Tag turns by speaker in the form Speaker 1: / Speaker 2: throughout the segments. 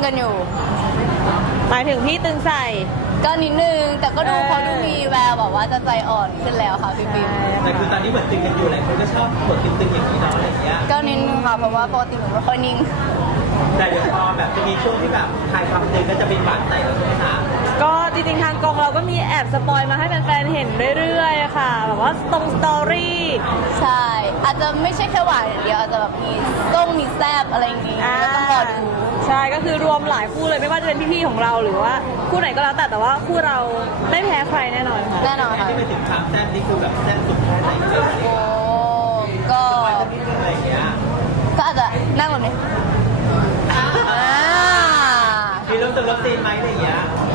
Speaker 1: กันอยู่
Speaker 2: หมายถึงพี่ตึงใส่
Speaker 1: ก็นิดนึงแต่ก็ดูเขาดูมีแววแบบว่าจะใจอ่อนขึ้นแล้วค่ะพี่ปิ่ม
Speaker 3: แต่คือตอนนี้เหมือนตึงกันอยู่หลายคนก็ชอบบทตึงๆอย่างนี้เนาะอะไรอย่างเงี้ย
Speaker 1: ก็นิดนึงค่ะเพราะว่าปกติหนูไม่ค่อยนิ่ง
Speaker 3: แต่เดี๋ยวพอแบบจะมีช่วงที่แบบถ่ายความตึงก็จะเป็นหวานใส่เราใช่ไหมคะ
Speaker 2: ก็จริงๆทางกองเราก็มีแอบสปอยมาให้แฟนๆเห็นเรื่อยๆค่ะแบบว่าตรงสตอรี่
Speaker 1: ใช่อาจจะไม่ใช่แค่หวานอย่างเดียวอาจจะแบบมีต้งมีแซบอะไรอย่างงี้ก็ต้องรอดู
Speaker 2: ใช่ก็คือรวมหลายคู่เลยไม่ว่าจะเป็นพี่ๆของเราหรือว่าคู่ไหนก็แล้วแต่ว่าคู่เราไม่แพ้ใครแน่นอนค่ะ
Speaker 1: แน่นอนค่ะ
Speaker 3: ที่ไปถึงความแซ่บนี่คือแบบแซ่บสุดแค่ไหนเลย
Speaker 1: โอ้ก็
Speaker 3: อะไรอย่างเงี้ย
Speaker 1: ก็อาจจะนั่งแบบนี้
Speaker 3: มีเริ่มจะเริ่มตีนไหมอะไรอย่างเงี้ย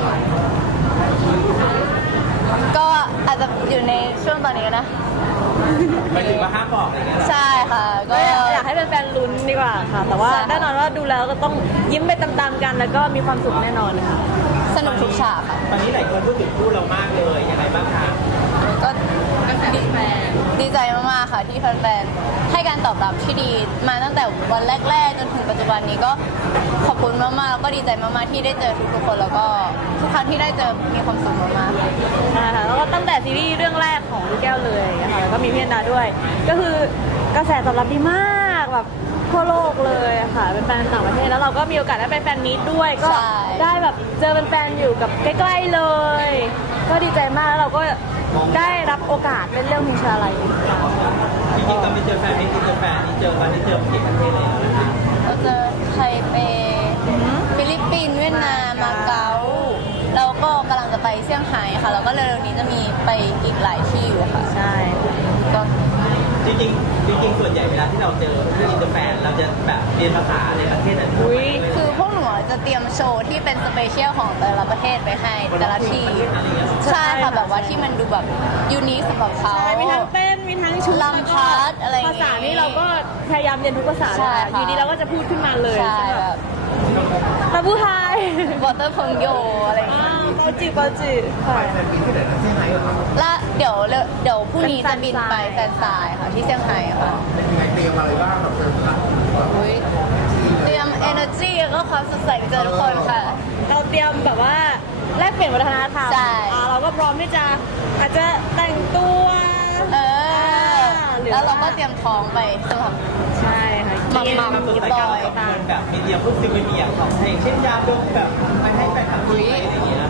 Speaker 1: ก็อาจจะอยู่ในช่วงตอนนี้นะ
Speaker 3: หมายถึงว่าห้ามบอกอะไรเงี้ย
Speaker 1: ใช่ค่ะ
Speaker 2: ก็อยากให้แฟนๆลุ้นดีกว่าค่ะแต่ว่าแน่นอนว่าดูแล้วก็ต้องยิ้มไปตามๆกันแล้วก็มีความสุขแน่นอนค่ะ
Speaker 1: สนุกทุกฉากค่ะ
Speaker 3: ตอนนี้หลายคนพูดถึงคู่เรามากเลยยังไงบ้างคะ
Speaker 1: ก็ดีใจมากๆค่ะที่แฟนๆให้การตอบรับที่ดีมาตั้งแต่วันแรกๆจนถึงปัจจุบันนี้ก็ขอบคุณมากๆแล้วก็ดีใจมากๆที่ได้เจอทุกๆคนแล้วก็ทุกครั้งที่ได้เจอมีความสุขมากๆค่ะ
Speaker 2: ใช่ค่ะแล้วก็ตั้งแต่ซีรีส์เรื่องแรกของลูกแก้วเลยนะคะแล้วก็มีพี่อันดาด้วย ก็คือกระแสตอบรับดีมากแบบทั่วโลกเลยค่ะเป็นแฟนต่างประเทศแล้วเราก็มีโอกาสได้ไปแฟนมีตด้วยก็ได้แบบเจอเป็นแฟนอยู่กับใกล้ๆเลย ก็ดีใจมากแล้วเราก็ได้รับโอกาสเป็นเรื่องพิชาลัย
Speaker 3: จริงๆตอนไปเจอแฟนนี่เจอแฟนนี่เจอวันนี้เจอกี่ประเทศเลยนะคะ
Speaker 1: เราเจอไทเปฟิลิปปินส์เวียดนามมาเก๊าเราก็กำลังจะไปเซี่ยงไฮ้ค่ะแล้วก็เร็วๆนี้จะมีไปอีกหลายที่อยู่ค่ะ
Speaker 2: ใช่
Speaker 1: ก็
Speaker 3: จริงๆส่วนใหญ่เวลาที่เราเจอเพื่อนอินเตอร์แฟนเราจะแบบเรียนภาษาในประเทศนั้น
Speaker 1: คือพวกหนูจะเตรียมโชว์ที่เป็นสเปเชียลของแต่ละประเทศไปให้แต่ละที่ใช่ค่ะแบบว่าที่มันดูแบบยูนิคสำหรับเขา
Speaker 2: มีทั้งเต้นมีทั้งชุด
Speaker 1: ลำพัดอะไร
Speaker 2: ภาษานี่เราก็พยายามเรียนทุกภาษาเลยอยู่ดีเราก็จะพูดขึ้นมาเลย
Speaker 1: ใช่แบบ
Speaker 2: ตาบูไฮ
Speaker 1: วอเตอร์พงโยอะไรอย่างเงี้ย
Speaker 2: เปาจิ
Speaker 3: ไปแฟนมีที่ไหนนะเซี่ยงไฮ้เหรอครับ
Speaker 1: และเดี๋ยวพรุ่งนี้จะบินไปแฟนซายค่ะที่เซี่ยงไฮ้ค่ะ
Speaker 3: ยังไงเตรียมอะไรบ้างกับแฟนคลับ
Speaker 1: เตรียม energy แล้วก็ความสดใสไปเจอทุกคนค่ะ
Speaker 2: เราเตรียมแบบว่าแลกเปลี่ยนวัฒนธรรมเราก็พร้อมที่จะอาจจะแต่งตัว
Speaker 1: แล้วเราก็เตรียมท้องไปสำหรับ
Speaker 2: ใช่ค่ะ
Speaker 3: มัมกินบอยแบบมีเดียพวกซิมเนียของเพลงเช่นยาดมแบบไปให้แฟนคลับอะไรอย่างเงี้ย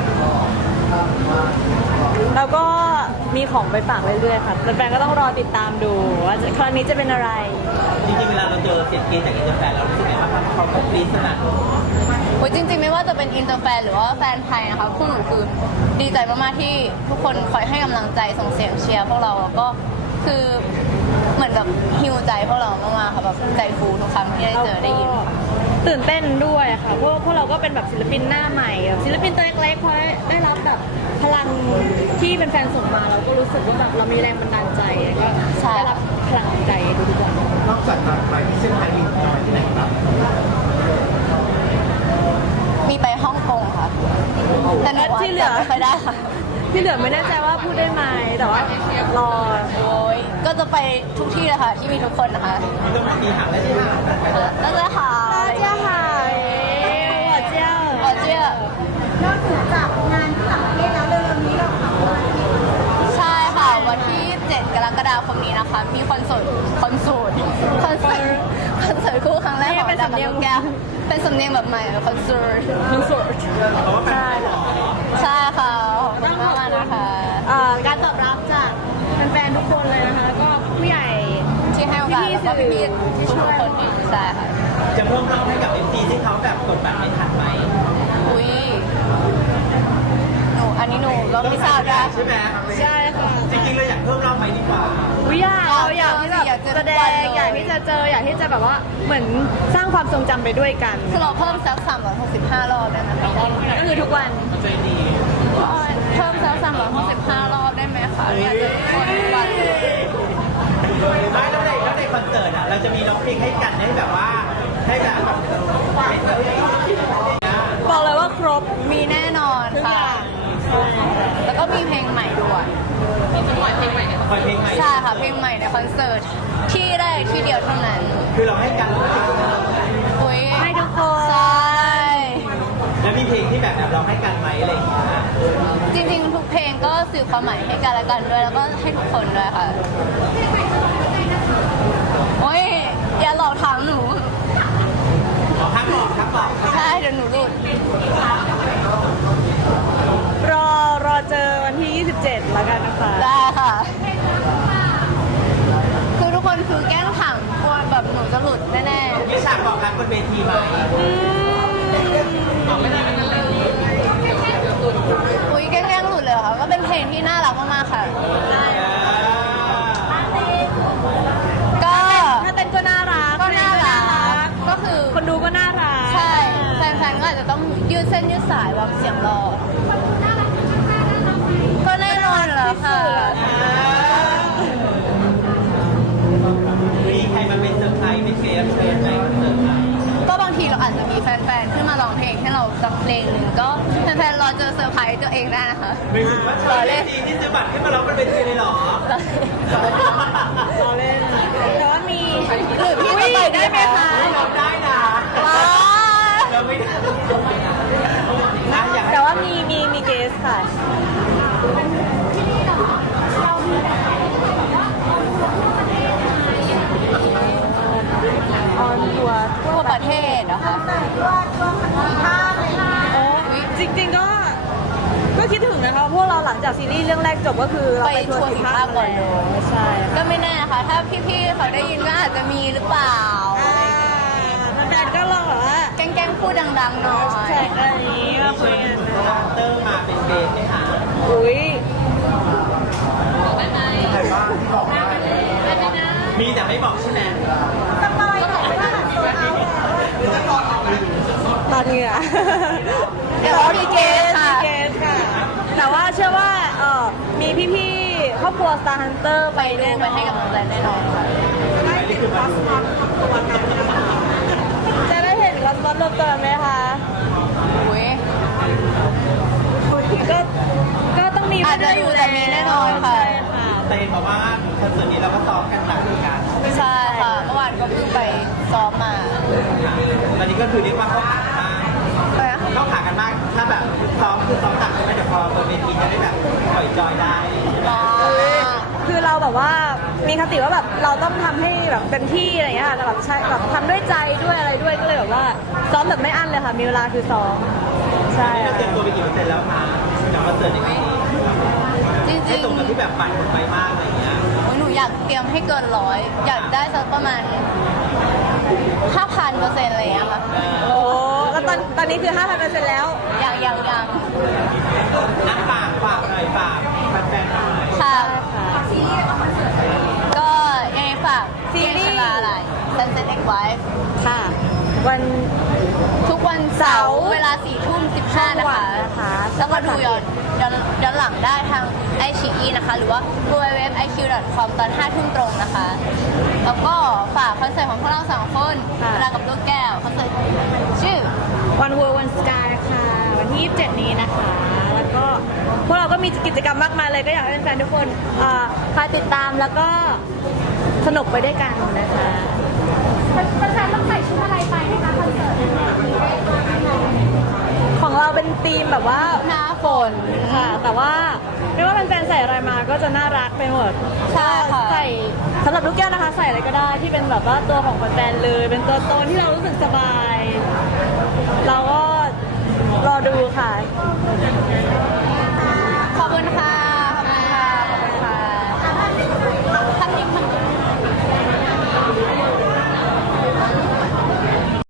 Speaker 2: แล้วก็มีของไปฝากเรื่อยๆค่ะแฟนๆก็ต้องรอติดตามดูว่าครั้งนี้จะเป็นอะไร
Speaker 3: จริงๆเวลาเราเจอเสียงกรี๊ดจากอินเตอร์แฟนเรารู้สึกไงว่าเขากรี๊ดขนาด
Speaker 1: จริงๆไม่ว่าจะเป็นอินเตอร์แฟนหรือว่าแฟนไทยนะคะคู่หนูคือดีใจมากๆที่ทุกคนคอยให้กำลังใจส่งเสียงเชียร์พวกเราก็คือเหมือนแบบฮิวใจพวกเรามากๆค่ะแบบใจฟูทุกครั้งที่ได้เจอได้ยิน
Speaker 2: ตื่นเต้นด้วยค่ะพวกเราก็เป็นแบบศิลปินหน้าใหม่ศิลปินตัวเล็กๆพอได้รับแบบพลังที่เป็นแฟนส่งมาเราก็รู้สึกว่าแบบเรามีแรงบันดาลใจก็ได้รับพลังใจทุกวัน
Speaker 3: นอกจากไปที่เซี่ยงไฮ้มีไปที่ไหนครับ
Speaker 1: มีไปฮ่องกงค่ะแต่
Speaker 2: ที่เหลือ
Speaker 1: ไม่ค่อยได้ค่ะ
Speaker 2: ที่เหลือไม่แน่ใจว่าพูดได้ไหมแต่ว่ารอ
Speaker 1: ก็จะไปทุกที่เลยค่ะที่มีทุกคนนะคะ
Speaker 3: มีหางและที่หาง
Speaker 1: 大家好
Speaker 2: 大家好
Speaker 1: 我叫
Speaker 4: นอกจากงานที่ต่างประเทศแล้วเร็วๆนี้เราทำอะไร
Speaker 1: ใช่ค่ะวันที่7 กรกฎาคมนี้นะคะมีคอนเสิร์ตคู่ครั้งแรกของดาวกับลูกแก้วเป็นสำเนียงแบบใหม่คอนเสิร์ตใช่ค่ะขอบคุณมากนะคะ
Speaker 2: การตอบรับจากแฟนๆทุกคนเลยนะคะก็ผู้ใหญ่
Speaker 1: ที่ให้โอกาสแล้วก็พี่ๆทุกคนใช่ค่ะ
Speaker 3: จะเพิ่มรอบให้กับ FC ที่เขาแบบกดบัตรไม่ทันไหม
Speaker 1: อุ้ยอันนี้หนูเราไม่ทราบได้
Speaker 3: ใช่ไหม
Speaker 2: ใช่ค่ะ
Speaker 3: จริงๆเราอยากเพิ่มรอบไหมดีกว่า
Speaker 2: เราอยากที่แบบแสดงอยากที่จะเจออยากที่จะแบบว่าเหมือนสร้างความทรงจำไปด้วยกัน
Speaker 1: คือเราเพิ่มสัก365 รอบได้ไหม
Speaker 2: ก็คือทุกวัน
Speaker 3: ใจดี
Speaker 1: เพิ่มสัก365 รอบได้ไหมคะอยากจะคนวัน
Speaker 3: ไม่แล้วในคอนเสิร์ตอ่ะเราจะมีร้องเพลงให้กันให้แบบว่าให้แบบ
Speaker 2: บอกเลยว่าครบ
Speaker 1: มีแน่นอนค่ะแล้วก็มีเพลงใหม่ด้วย
Speaker 3: เพลงใหม่
Speaker 1: ใช่ค่ะเพลงใหม่ในคอนเสิร์ตที่แรกที่เดียวเท่านั้น
Speaker 3: คือเราให้กัน
Speaker 1: อุ้ย
Speaker 2: ให้ทุกคน
Speaker 1: ใช่
Speaker 3: เพลงที่แบบเราให้กันไหมอะไรอย่างเงี้ย
Speaker 1: จริงๆ ทุกเพลงก็สื่อความหมายให้กันและกันด้วย แล้วก็ให้ทุกคนด้วยค่ะ โอ้ย อย่าหลอกถามหนู
Speaker 3: ทักบอก
Speaker 1: ใช่ เดี๋ยวหนูหลุด
Speaker 2: รอเจอวันที่ 27 แล้วกันนะคะ
Speaker 1: ได้ค่ะ คือทุกคนคือแกล้งถามกลัวแบบหนูจะหลุดแน่
Speaker 3: มีฉากบอกรักบนเวทีไหมบอกไม่ได้เป็นอะไร
Speaker 1: ๆอุ้ยแกล้งหลุดเลยเหรอค่ะ ก็เป็นเพลงที่น่ารักมากๆค่ะ ก็
Speaker 2: ถ้าเต้นก็น่ารัก
Speaker 1: ก็น่ารัก ก็คือ
Speaker 2: คนดูก็น่ารัก
Speaker 1: ใช่ แฟนๆ ก็อาจจะต้องยืดเส้นยืดสายแบบเสียงรอ ก็แน่นอนแล้วค่ะ
Speaker 3: มีใครมาเป็นเซอร์ไพรส์เป็นเชฟเชิญในคอนเสิร์ตไหม
Speaker 1: ก็บางทีเราอาจจะมีแฟนๆ ขึ้นมาร้องเพลงให้เราสักเพลงหนึ่งก็แฟนๆ รอเจอเซอร์ไพรส์ตัวเองได้นะคะ
Speaker 3: ไม่ถึงว่าเชิญเวทีที่ซื้อบัตรให้มาร้องบนเวทีเลยเหรอ
Speaker 2: เราเล่น แต่ว่ามี
Speaker 1: หรือพี่จะไปได้ไหมคะ
Speaker 3: ร้องได้นะ
Speaker 1: ว้า
Speaker 3: เราไม่ได้นะอยากให้
Speaker 2: แต่ว่ามีเกสค่ะ ออนทัวร์
Speaker 1: ทั่วประเทศนะคะ
Speaker 2: โอ้จริงๆก็คิดถึงนะคะพวกเราหลังจากซีรีส์เรื่องแรกจบก็คือเราไปทัวร์สีภาคก่อนเลยใช่
Speaker 1: ก็ไม่แน่นะคะ ถ้าพี่ๆ เขาได้ยินก็อาจจะมีหรือเปล่า
Speaker 2: แฟนๆก็ลองแบบว่า
Speaker 1: แกล้งๆ พูดดังๆ หน่อย
Speaker 2: แท็กอะไรอย่างนี้มาคุยกันนะ
Speaker 3: เตอร์มาเป็นเบสไหมคะ
Speaker 2: อุ้ย
Speaker 3: มีแต่ไม่บอกใช่ไหม
Speaker 2: ตอนนี้อะ
Speaker 1: เดี๋ยวมีเกสค่ะ
Speaker 2: มีเกสค่ะ แต่ว่าเชื่อว่ามีพี่ๆครอบครัว Star Hunter
Speaker 1: ไปดูไปให้กำลังใจแน่นอนค่ะ
Speaker 2: จะได้เห็นรัสมอสรวมตัวไหมคะ
Speaker 1: อุ้ย
Speaker 2: ก็ต้องมี
Speaker 1: อาจจะอยู่แต่มีแน่นอนค่ะ
Speaker 2: ใช่ค่ะ
Speaker 3: แต่เห็นบอกว่าคอนเสิร์ตนี้เราก็ซ้อมกันหนักเหมือนกัน
Speaker 1: ใช่ค่ะ เมื่อวานก็เพิ่งไปซ้อมมา
Speaker 3: ตอนนี้ก็คือเรียกว่าเข้าขากันมาก
Speaker 1: ไปนะ
Speaker 3: เข้าขากันมาก ถ้าแบบซ้อมคือซ้อมหนักใช่ไหมเดี๋ยวพอบนเวทีจะได้แบบปล่อยจอยได้ใช่ไหม
Speaker 1: อ๋อ
Speaker 2: คือเราแบบว่ามีคติว่าแบบเราต้องทำให้แบบเต็มที่อะไรอย่างเงี้ยค่ะแต่แบบใช่แบบทำด้วยใจด้วยอะไรด้วยก็เลยแบบว่าซ้อมแบบไม่อั้นเลยค่ะ มีเวลาคือซ้อมใช่
Speaker 3: นี่เราเตรียมตัวไปกี่เปอร์เซ็นต์แล้วคะจากคอนเสิร์ตในปีนี้
Speaker 1: จริง
Speaker 3: ให้ตรงกับที่แบบปั่นคนไปมากอะไรอย่างเงี้ย
Speaker 1: ๆโอ้ยหนูอยากเตรียมให้เกิน100 อยากได้สักประมาณ 5,000% อะไรอย่างเงี้ยค่ะ
Speaker 2: โอ้แล้วตอนนี้คือ 5,000% แล้ว
Speaker 1: ยัง
Speaker 3: นักฝากหน่อยฝากแฟนๆหน่อย
Speaker 1: ค่ะ
Speaker 2: ค่ะ
Speaker 1: ก็ยังไงฝาก
Speaker 2: ซีรีส์
Speaker 1: เกมชลาอะไร Sunset X Wife
Speaker 2: ค่ะ วัน
Speaker 1: ทุกวันเสาร์เวลา4:15 นะคะ
Speaker 2: นะคะ
Speaker 1: แล้วก็ดูย้อนหลังได้ทางไอชีอีนะคะ หรือว่า www.iq.com ตอน 5 ทุ่มตรงนะคะ แล้วก็ฝากคอนเสิร์ตของพวกเรา2 คนเวลากับลูกแก้วคอนเสิร์ตชื่อ
Speaker 2: วันเวิร์วันสกายค่ะวันที่ 27 นี้นะคะ แล้วก็พวกเราก็มีกิจกรรมมากมายเลยก็อยากให้แฟนๆทุกคนคอยติดตามแล้วก็สนุกไปด้วยกันนะคะ
Speaker 4: แฟนๆต้องใส่ชุดอะไรไปไหมคะคอนเสิร์ต
Speaker 2: ของเราเป็นธีมแบบว่า
Speaker 1: หน้าฝน
Speaker 2: ค่ะ แต่ว่าไม่ว่าแฟนๆใส่อะไรมาก็จะน่ารักไปหมด
Speaker 1: ใช่ค่ะ
Speaker 2: ใส่สำหรับลูกแก้วนะคะ ใส่อะไรก็ได้ที่เป็นแบบว่าตัวของแฟนๆเลย เป็นตัวตนที่เรารู้สึกสบาย เรา